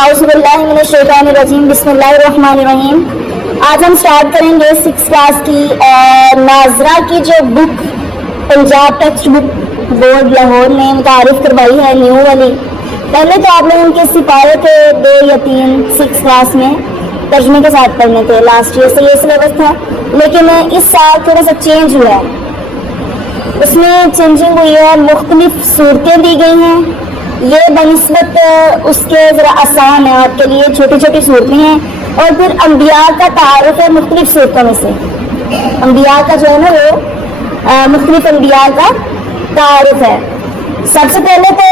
औज़ुबिल्लाहिमिनश्शैतानिर्रजीम बिस्मिल्लाहिर्रहमानिर्रहीम। आज हम स्टार्ट करेंगे 6 क्लास की नाजरा की जो book Punjab text book board Lahore ने मुतारिफ करवाई है न्यू वाली। पहले तो आप लोगों के सिपाहे के 2 या 3 6 क्लास में तर्जमे के साथ पढ़ने थे, लास्ट ईयर से ये सिलेबस था, लेकिन इस साल थोड़ा सा चेंज हुआ है। उसमें चेंजिंग हुई है, मुख्तलिफ सूरतें दी गई हैं। ये बनिस्बत उसके ज़रा आसान है आपके लिए, छोटी छोटी सूरतें हैं। और फिर अम्बिया का तारुफ है मुख्तलिफ सूरतों में से। अम्बिया का जो है ना वो मुख्तलिफ अम्बिया का तारुफ है। सबसे पहले तो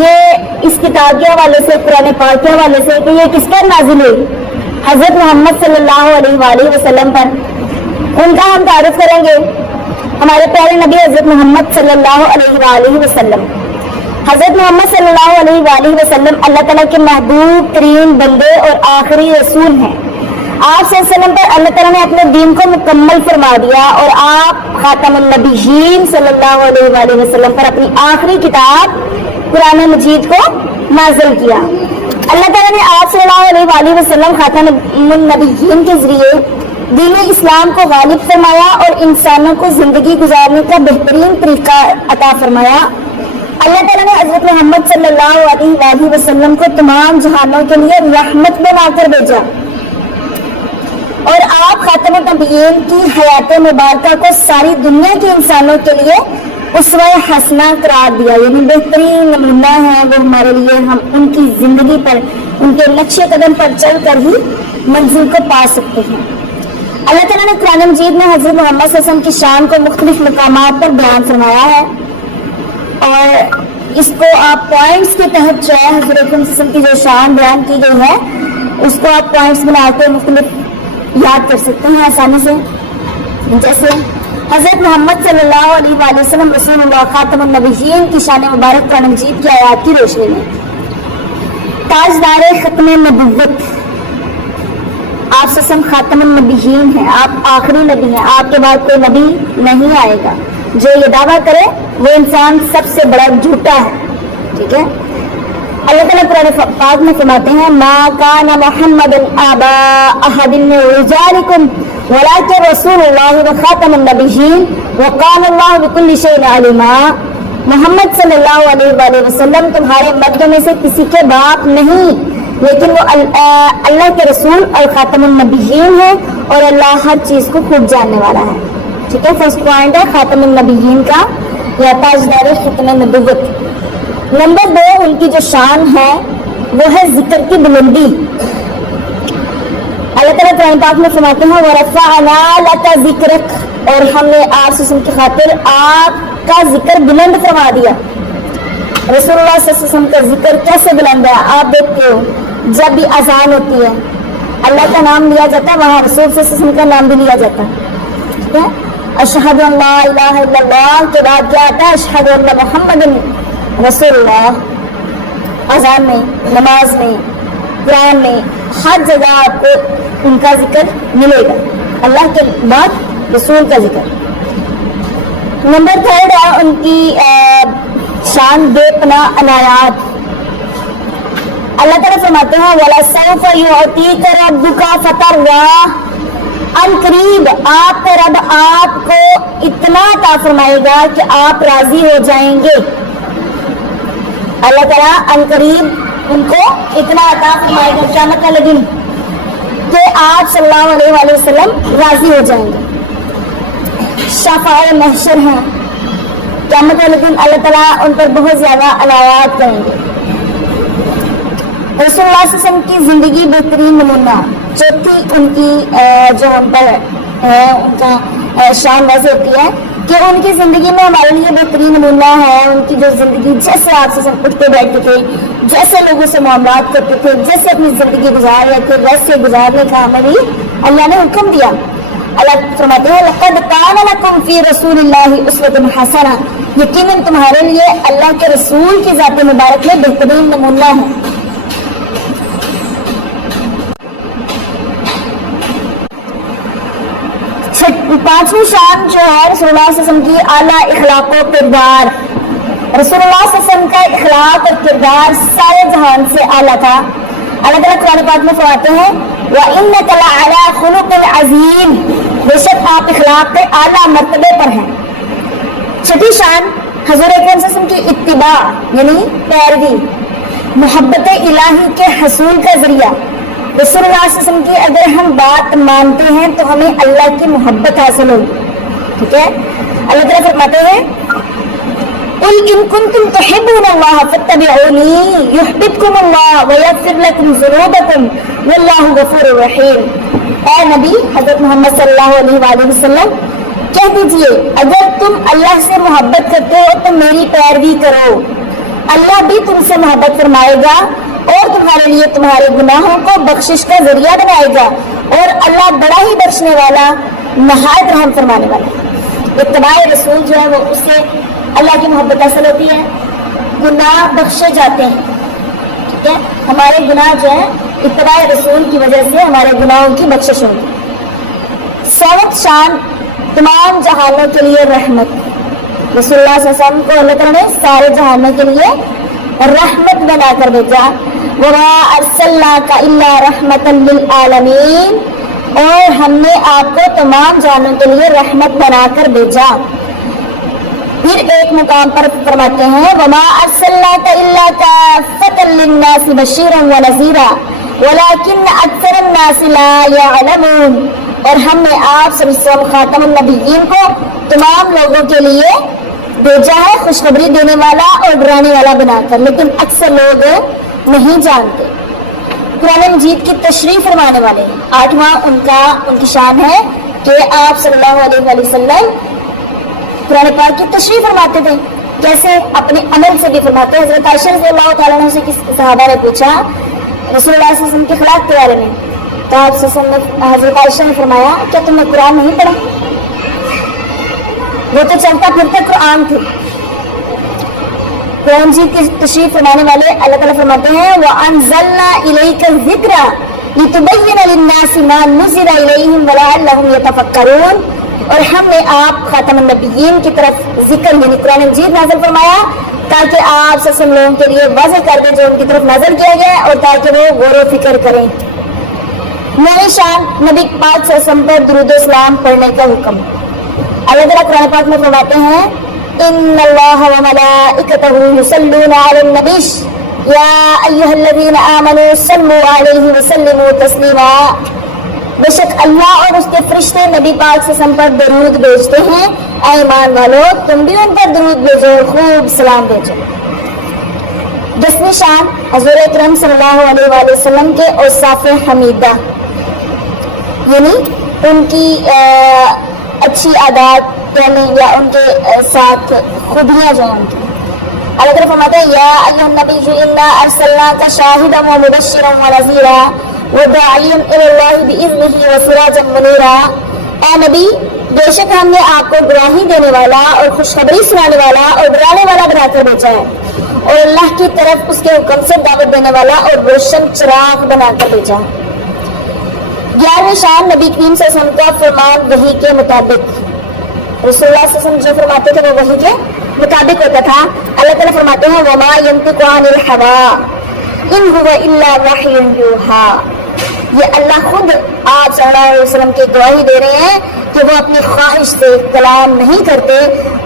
ये इस किताब के हवाले से, कुरान पाक के हवाले से कि ये किस पर नाजिल हुई, हज़रत मोहम्मद सल्लल्लाहु अलैहि वसल्लम पर। उनका हम तारुफ करेंगे। हमारे प्यारे नबी हज़रत मोहम्मद सल्लल्लाहु अलैहि वसल्लम, हज़रत मोहम्मद सल्लल्लाहु अलैहि वसल्लम अल्लाह ताला के महबूब तरीन बंदे और आखिरी रसूल हैं। आप सल्लल्लाहु अलैहि वसल्लम पर अल्लाह ताला ने अपने दीन को मुकम्मल फरमा दिया और आप खातमुन नबिय्यीन सल्लल्लाहु अलैहि वसल्लम पर अपनी आखिरी किताब कुरान मजीद को नाज़िल किया। अल्लाह ताला ने आप सल्लल्लाहु अलैहि वसल्लम खातमुन नबिय्यीन के जरिए दीन इस्लाम को गालिब फरमाया और इंसानों को जिंदगी गुजारने का बेहतरीन तरीका अता फरमाया। अल्लाह ताला ने हज़रत मोहम्मद सल्लल्लाहु अलैहि वसल्लम को तमाम जहानों के लिए रहमत बनाकर भेजा और आप खातमुन नबिय्यीन की हयात मुबारका को सारी दुनिया के इंसानों के लिए उसवा हसना करार दिया, यानी बेहतरीन नमूना है वो हमारे लिए। हम उनकी जिंदगी पर, उनके नक्शे कदम पर चल कर ही मंजिल को पा सकते हैं। अल्लाह ताला ने कुरान मजीद में हज़रत मोहम्मद सल्लल्लाहु अलैहि वसल्लम की शान को मुख्तलिफ मकामात पर बयान फरमाया है और इसको आप पॉइंट्स के तहत जो है हज़रत मोहम्मद की जो शान बयान की गई है उसको आप पॉइंट्स बना के मुख्तलिफ याद कर सकते हैं आसानी से। जैसे हज़रत मोहम्मद सल्लल्लाहु अलैहि वसल्लम रसूलुल्लाह खातमुन नबिय्यीन की शान मुबारक कुरान मजीद की आयत की रोशनी में ताजदार खत्म नबुव्वत, आप ससम खातमुन नबिय्यीन हैं, आप आखिरी नबी हैं, आपके बाद कोई नबी नहीं आएगा। जो ये दावा करे वो इंसान सबसे बड़ा झूठा है। ठीक है, अल्लाह ताला कुरान पाक में फरमाते हैं मा काना मुहम्मदुन अबा अहदिन मिन रिजालिकुम वलाकिन रसूलुल्लाह व खातमुन नबिय्यीन व काना अल्लाहु बिकुल्लि शैइन अलीमा। मोहम्मद सल्लल्लाहु अलैहि वसल्लम तुम्हारे मर्दों में से किसी के बाप नहीं, लेकिन वो अल्लाह के रसूल और खातमुन नबिय्यीन है और अल्लाह हर चीज को खूब जानने वाला है। ठीक है, फर्स्ट पॉइंट है खातमुन नबिय्यीन का या ताजदार खत्म नबुव्वत। नंबर 2 उनकी जो शान है वो है जिक्र की बुलंदी। अल्लाह ताला कुरान पाक में फरमाते हैं वरफ़अना लका ज़िक्रक, और हमने आप की खातिर आपका जिक्र बुलंद फरमा दिया। रसूलुल्लाह सल्लल्लाहु अलैहि वसल्लम का जिक्र कैसे बुलंद है आप देखते हो, जब भी अजान होती है अल्लाह का नाम लिया जाता है, वहाँ रसूल सल्लल्लाहु अलैहि वसल्लम का नाम भी लिया जाता है। ठीक है, अशहदु अल्ला इलाहा इल्लल्लाह के बाद क्या आता है, अशहदु अन्न मुहम्मदन रसूलुल्लाह। अजान में, नमाज में, कुरान में, हर जगह आपको उनका जिक्र मिलेगा, अल्लाह के बाद रसूल का जिक्र। नंबर 3 है उनकी शान बेपना अनायात। अल्लाह ताला फरमाते हैं वला सौफ युअतीका रब्बुका फतरवा, अनकरीब आपका रब आपको इतना अता फरमाएगा कि आप राजी हो जाएंगे। अल्लाह ताला अनकरीब उनको इतना अता फरमाएगा क़यामत वाले दिन कि आप सल्लल्लाहु अलैहि वसल्लम राजी हो जाएंगे। शफ़ाए महशर हैं, क़यामत वाले दिन अल्लाह ताला उन पर बहुत ज्यादा अनायात करेंगे। रसूलुल्लाह सल्लल्लाहु अलैहि वसल्लम की जिंदगी बेहतरीन नमूना। चौथी उनकी जो उन पर है उनका शान वैसे होती है कि उनकी जिंदगी में हमारे लिए बेहतरीन नमूना है। उनकी जो जिंदगी, जैसे आपसे उठते बैठते थे, जैसे लोगों से मामलात करते थे, जैसे अपनी जिंदगी गुजार रहे थे, वैसे गुजारने का हमें भी अल्लाह ने हुक्म दिया। अल्लाह फरमाते हैं लक़द काना लकुम फ़ी रसूलिल्लाहि उस्वतुन हसना, यकीनन तुम्हारे लिए अल्लाह के रसूल की ज़ात मुबारक में बेहतरीन नमूना है। पांचवी शान जो है रसूलुल्लाह सल्लल्लाहु अलैहि वसल्लम की आला इखलाक व किरदार। रसूलुल्लाह सल्लल्लाहु अलैहि वसल्लम का इखलाक और किरदार सारे जहान से आला था। اللہ تعالیٰ قرآن پاک میں فرماتے ہیں وَإِنَّكَ لَعَلَىٰ خُلُقٍ عَظِيمٍ، بے شک آپ اخلاق کے اعلیٰ مرتبے پر ہیں۔ چھٹی شان حضور اکرم صلی اللہ علیہ وسلم کی اتباع یعنی پیروی، محبت الہی کے حصول کا ذریعہ۔ رسول اللہ صلی اللہ علیہ وسلم کی اگر ہم بات مانتے ہیں تو ہمیں اللہ کی محبت حاصل ہوگی، ٹھیک ہے۔ اللہ تعالیٰ فرماتے ہیں قُلْ إِن كُنتُمْ تُحِبُّونَ اللَّهَ فَاتَّبِعُونِي يُحْبِبْكُمُ اللَّهُ وَيَغْفِرْ لَكُمْ ذُنُوبَكُمْ وَاللَّهُ غَفُورٌ رَحِيمٌ۔ اے نبی حضرت محمد صلی اللہ علیہ وآلہ وسلم کہہ دیجئے اگر تم اللہ سے محبت کرتے ہو تو میری پیروی کرو، اللہ بھی تم سے محبت فرمائے گا اور تمہارے لیے تمہارے گناہوں کو بخشش کا ذریعہ بنائے گا، اور اللہ بڑا ہی بخشنے والا نہایت رحم فرمانے والا۔ اتباع رسول جو ہے وہ اس سے اللہ کی محبت حاصل ہوتی ہے، گناہ بخشے جاتے ہیں، ٹھیک ہے۔ ہمارے گناہ جو ہے اتباع رسول کی وجہ سے ہمارے گناہوں کی بخشش ہوگی۔ سوت شان تمام جہانوں کے لیے رحمت، رسول اللہ صلی اللہ علیہ وسلم کو اللہ تعالیٰ نے سارے جہانوں کے لیے رحمت بنا کر بھیجا۔ وَمَا أَرْسَلْنَاكَ إِلَّا رَحْمَةً لِلْعَالَمِينَ، اور ہم نے آپ کو تمام جہانوں کے لیے رحمت بنا کر بھیجا۔ پھر ایک مقام پر فرماتے ہیں وَمَا أَرْسَلْنَاكَ إِلَّا كَافَّةً لِلنَّاسِ بَشِيرًا وَنَذِيرًا وَلَكِنَّ أَكْثَرَ النَّاسِ لَا يَعْلَمُونَ، اور ہم نے آپ صلی اللہ علیہ وسلم خاتم النبیین کو تمام لوگوں کے لیے بھیجا ہے خوشخبری دینے والا اور ڈرانے والا بنا کر، لیکن اکثر لوگ نہیں جانتے۔ قرآن مجید کی تشریح فرمانے والے 8واں ان کی شان ہے کہ آپ صلی اللہ علیہ وآلہ وسلم قرآن پاک کی تشریح فرماتے تھے، کیسے اپنے عمل سے بھی فرماتے۔ حضرت عائشہ رضی اللہ تعالیٰ عنہ سے کس صحابہ نے پوچھا رسول اللہ صلی اللہ علیہ وسلم کے اخلاق کے بارے میں، تو آپ صلی اللہ علیہ وسلم حضرت عائشہ نے فرمایا کیا تم نے قرآن نہیں پڑھا؟ وہ تو چلتا پھرتا قرآن تھی۔ قرآن مجید کی تشریح فرمانے والے اللہ تعالیٰ فرماتے ہیں وَأَنزَلْنَا إِلَيْكَ الذِّكْرَ لِتُبَيِّنَ لِلنَّاسِ مَا نُزِّلَ إِلَيْهِمْ وَلَعَلَّهُمْ يَتَفَكَّرُونَ، اور ہم نے آپ خاتم النبیین کی طرف ذکر یعنی قرآن مجید نازل فرمایا تاکہ آپ صلی اللہ علیہ وسلم لوگوں کے لیے واضح کر دیں جو ان کی طرف نازل کیا گیا اور تاکہ وہ غور و فکر کریں۔ نئی شان نبی پاک صلی اللہ علیہ وسلم پر درود و اسلام پڑھنے کا حکم۔ اللہ تعالیٰ قرآن پاک میں فرماتے ہیں ان اللہ وملائکتہ یصلون علی النبی یا ایھا الذین آمنوا صلوا علیہ وسلموا تسلیما، بے شک اللہ اور اس کے فرشتے نبی پاک صلی اللہ علیہ وسلم پر درود بھیجتے ہیں، اے ایمان والو تم بھی ان پر درود بھیجو، خوب سلام بھیجو۔ 10ویں شان حضور اکرم صلی اللہ علیہ وآلہ وسلم کے اوصاف حمیدہ، یعنی ان کی اچھی عادات یعنی یا ان کے ساتھ خوبیاں جو ہیں ان کی۔ اللہ تعالیٰ فرماتے ہیں یا ایھا النبی انا ارسلناک شاہدا ومبشرا ونذیرا وداعیا الی اللہ باذنہ وسراجا منیرا، اے نبی بے شک ہم نے آپ کو گواہی دینے والا اور خوشخبری سنانے والا اور ڈرانے والا بنا کر بھیجا ہے، اور اللہ کی طرف اس کے حکم سے دعوت دینے والا اور روشن چراغ بنا کر بھیجا ہے۔ 11ویں شان نبی کریم صلی اللہ علیہ وسلم کا فرمان وحی کے مطابق، رسول اللہ صلی اللہ علیہ وسلم جو فرماتے تھے وہ وحی کے مطابق ہوتا تھا۔ اللہ تعالیٰ فرماتے ہیں وما ينطق عن الهوى ان هو الا وحی یوحى، یہ اللہ خود آپ صلی اللہ علیہ وسلم کی گواہی دے رہے ہیں کہ وہ اپنی خواہش سے کلام نہیں کرتے،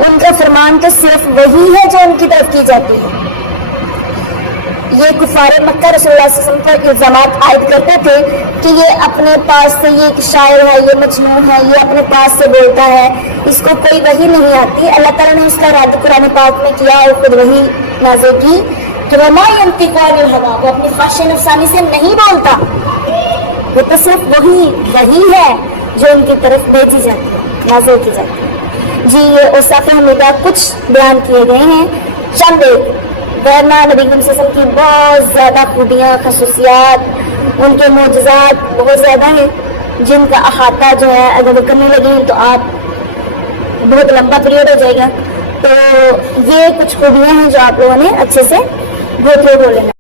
ان کا فرمان تو صرف وہی ہے جو ان کی طرف کی جاتی ہے۔ یہ کفار مکہ رسول اللہ صلی اللہ علیہ وسلم پر الزامات عائد کرتے تھے کہ یہ اپنے پاس سے یہ ایک شاعر ہے، یہ مجنون ہے، یہ اپنے پاس سے بولتا ہے، اس کو کوئی وحی نہیں آتی۔ اللہ تعالیٰ نے اس کا رد قرآن پاک میں کیا اور خود وحی نازل کی کہ وما ينطق عن الهوى، وہ اپنی خواہش نفسانی سے نہیں بولتا، وہ تو صرف وہی ہے جو ان کی طرف بھیجی جاتی ہے، نازل کی جاتی ہے۔ جی یہ اوصاف حمیدہ کچھ بیان کیے گئے ہیں، چند ایک ورنہ نبی کریم صلی اللہ علیہ وسلم کی بہت زیادہ خوبیاں، خصوصیات، ان کے معجزات بہت زیادہ ہیں جن کا احاطہ جو ہے اگر وہ کرنے لگیں تو آپ بہت لمبا پیریڈ ہو جائے گا۔ تو یہ کچھ خوبیاں ہیں جو آپ لوگوں نے اچھے سے گو تھرو کر لینا۔